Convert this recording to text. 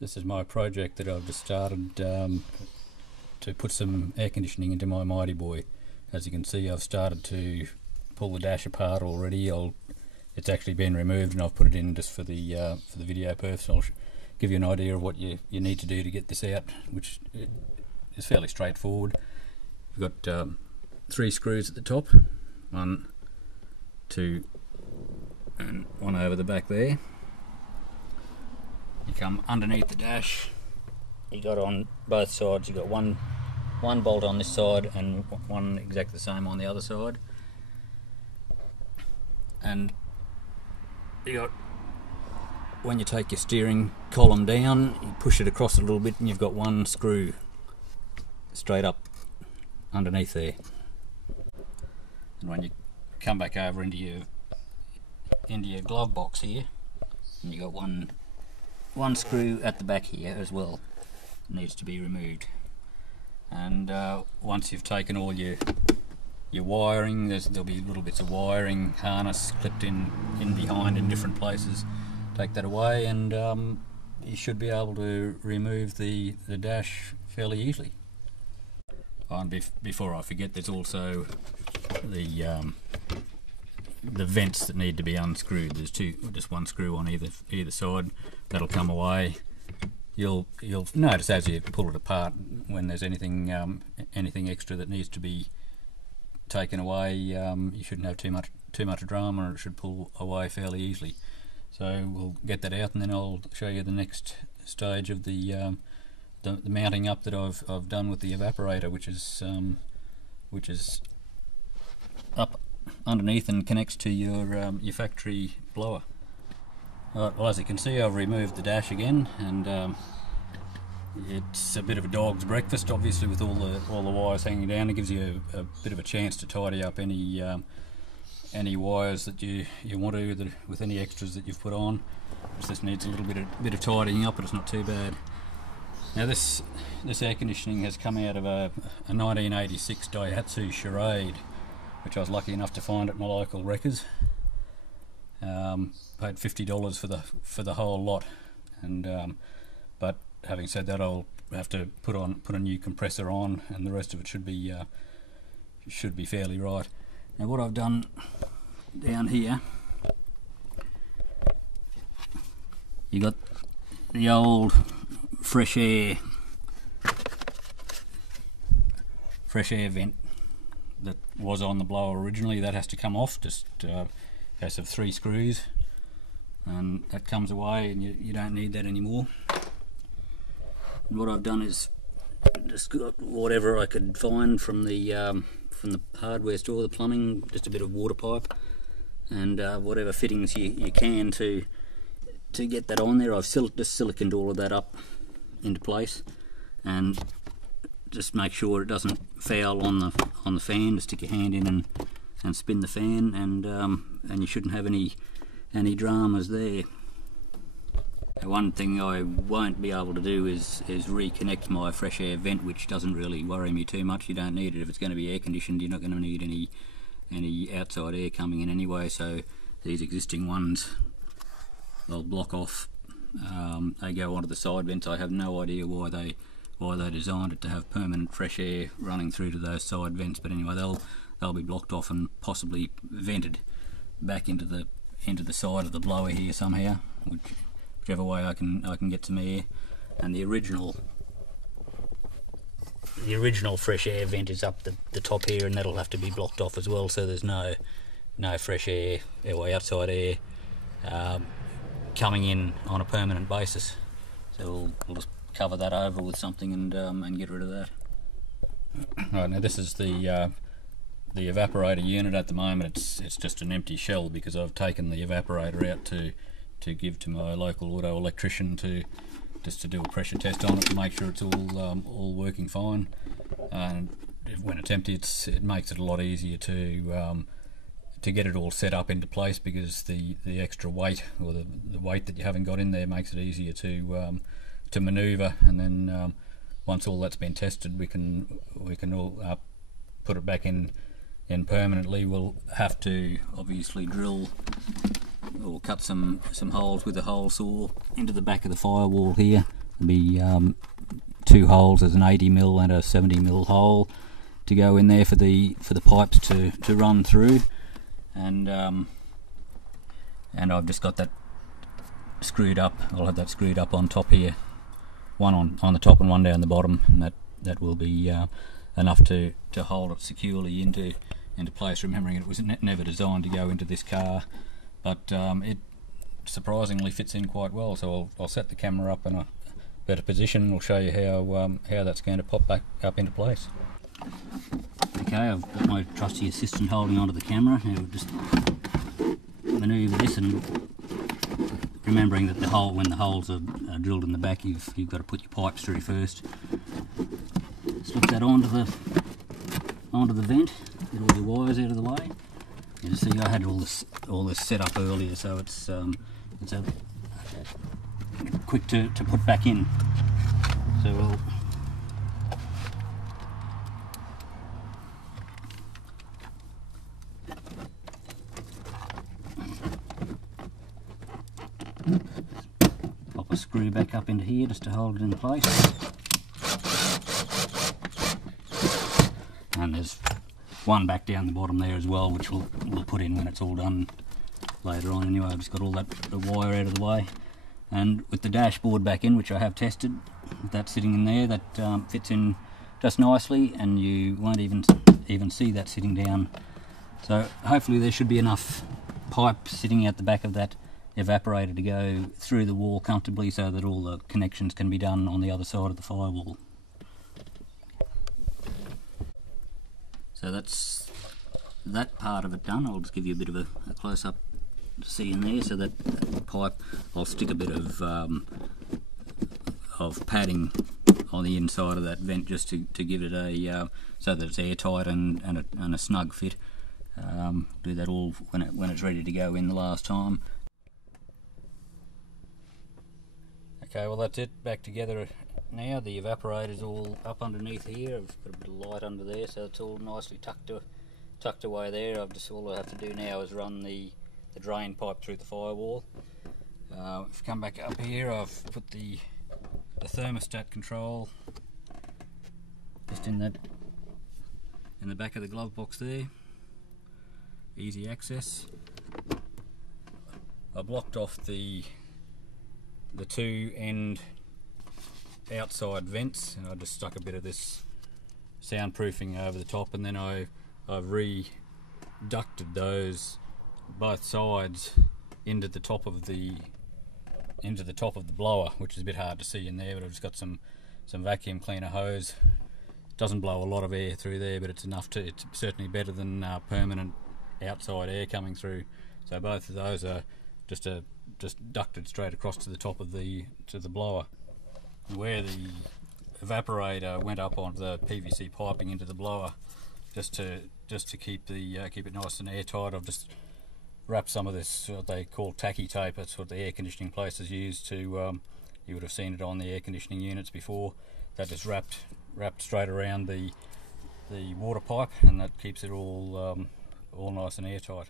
This is my project that I've just started to put some air conditioning into my Mightyboy. As you can see, I've started to pull the dash apart already. It's actually been removed and I've put it in just for the video purpose. I'll give you an idea of what you need to do to get this out, which is fairly straightforward. You've got 3 screws at the top, 1, 2 and 1 over the back there. You come underneath the dash, you got on both sides, you got one bolt on this side and one exactly the same on the other side, and you got, when you take your steering column down, you push it across a little bit and you've got 1 screw straight up underneath there. And when you come back over into your glove box here, and you got one screw at the back here as well, needs to be removed. And once you've taken all your wiring, there'll be little bits of wiring harness clipped in behind in different places. Take that away and you should be able to remove the dash fairly easily. Oh, and before I forget, there's also the vents that need to be unscrewed. There's just 1 screw on either side. That'll come away. You'll notice as you pull it apart when there's anything extra that needs to be taken away. You shouldn't have too much drama, or it should pull away fairly easily. So we'll get that out, and then I'll show you the next stage of the mounting up that I've done with the evaporator, which is up underneath and connects to your factory blower. Right, well, as you can see, I've removed the dash again, and it's a bit of a dog's breakfast, obviously, with all the wires hanging down. It gives you a bit of a chance to tidy up any wires that you want to, with any extras that you've put on. This needs a little bit of tidying up, but it's not too bad. Now this air conditioning has come out of a 1986 Daihatsu Charade, which I was lucky enough to find at my local wreckers. Paid $50 for the whole lot, and but having said that, I'll have to put a new compressor on, and the rest of it should be fairly right. Now what I've done down here, you got the old fresh air vent that was on the blower originally. That has to come off, just has 3 screws, and that comes away, and you don't need that anymore. And what I've done is just got whatever I could find from the hardware store, the plumbing, just a bit of water pipe, and whatever fittings you can to get that on there. I've just siliconed all of that up into place, and just make sure it doesn't foul on the fan. Just stick your hand in and spin the fan, and you shouldn't have any dramas there. Now, one thing I won't be able to do is reconnect my fresh air vent, which doesn't really worry me too much. You don't need it if it's going to be air conditioned. You're not going to need any outside air coming in anyway, so these existing ones they'll block off. They go onto the side vents. I have no idea why they designed it to have permanent fresh air running through to those side vents, but anyway, they'll be blocked off and possibly vented back into the side of the blower here somehow, whichever way I can get some air. And the original fresh air vent is up the top here, and that'll have to be blocked off as well, so there's no fresh air or outside air coming in on a permanent basis. So we'll just cover that over with something and get rid of that. Right, now this is the evaporator unit. At the moment it's just an empty shell, because I've taken the evaporator out to give to my local auto electrician to do a pressure test on it to make sure it's all working fine. And when it's empty, it makes it a lot easier to get it all set up into place, because the extra weight, or the weight that you haven't got in there, makes it easier to manoeuvre. And then once all that's been tested, we can all put it back in permanently. We'll have to obviously drill or cut some holes with a hole saw into the back of the firewall here There'll be two holes. There's an 80mm and a 70mm hole to go in there for the pipes to run through, and I've just got that screwed up. I'll have that screwed up on top here, one on the top and one down the bottom, and that will be enough to hold it securely into place. Remembering it was never designed to go into this car, but it surprisingly fits in quite well. So I'll set the camera up in a better position. We'll show you how that's going to pop back up into place. Okay, I've got my trusty assistant holding onto the camera. Now we'll just manoeuvre this, and remembering that when the holes are drilled in the back, you've got to put your pipes through first. Slip that onto the vent. Get all your wires out of the way. You see, I had all this set up earlier, so it's quick to put back in. So we'll pop a screw back up into here just to hold it in place. And there's one back down the bottom there as well, which we'll put in when it's all done later on. Anyway, I've just got all the wire out of the way, and with the dashboard back in, which I have tested, with that sitting in there, that fits in just nicely, and you won't even see that sitting down. So hopefully there should be enough pipe sitting out the back of that evaporator to go through the wall comfortably, so that all the connections can be done on the other side of the firewall. So that's that part of it done. I'll just give you a bit of a close-up to see in there. So that pipe, I'll stick a bit of padding on the inside of that vent just to give it a so that it's airtight and a snug fit. Do that all when it's ready to go in the last time. Okay, well that's it, back together now. The evaporator's all up underneath here. I've got a bit of light under there, so it's all nicely tucked away there. All I have to do now is run the drain pipe through the firewall. If you come back up here, I've put the thermostat control just in the back of the glove box there. Easy access. I blocked off the two end outside vents, and I just stuck a bit of this soundproofing over the top, and then I've re-ducted those both sides into the top of the blower, which is a bit hard to see in there, but I've just got some vacuum cleaner hose. It doesn't blow a lot of air through there, but it's certainly better than permanent outside air coming through. So both of those are just ducted straight across to the top of the blower. Where the evaporator went up onto the PVC piping into the blower, just to keep it nice and airtight, I've just wrapped some of this what they call tacky tape. That's what the air conditioning places use to. You would have seen it on the air conditioning units before. That just wrapped straight around the water pipe, and that keeps it all nice and airtight.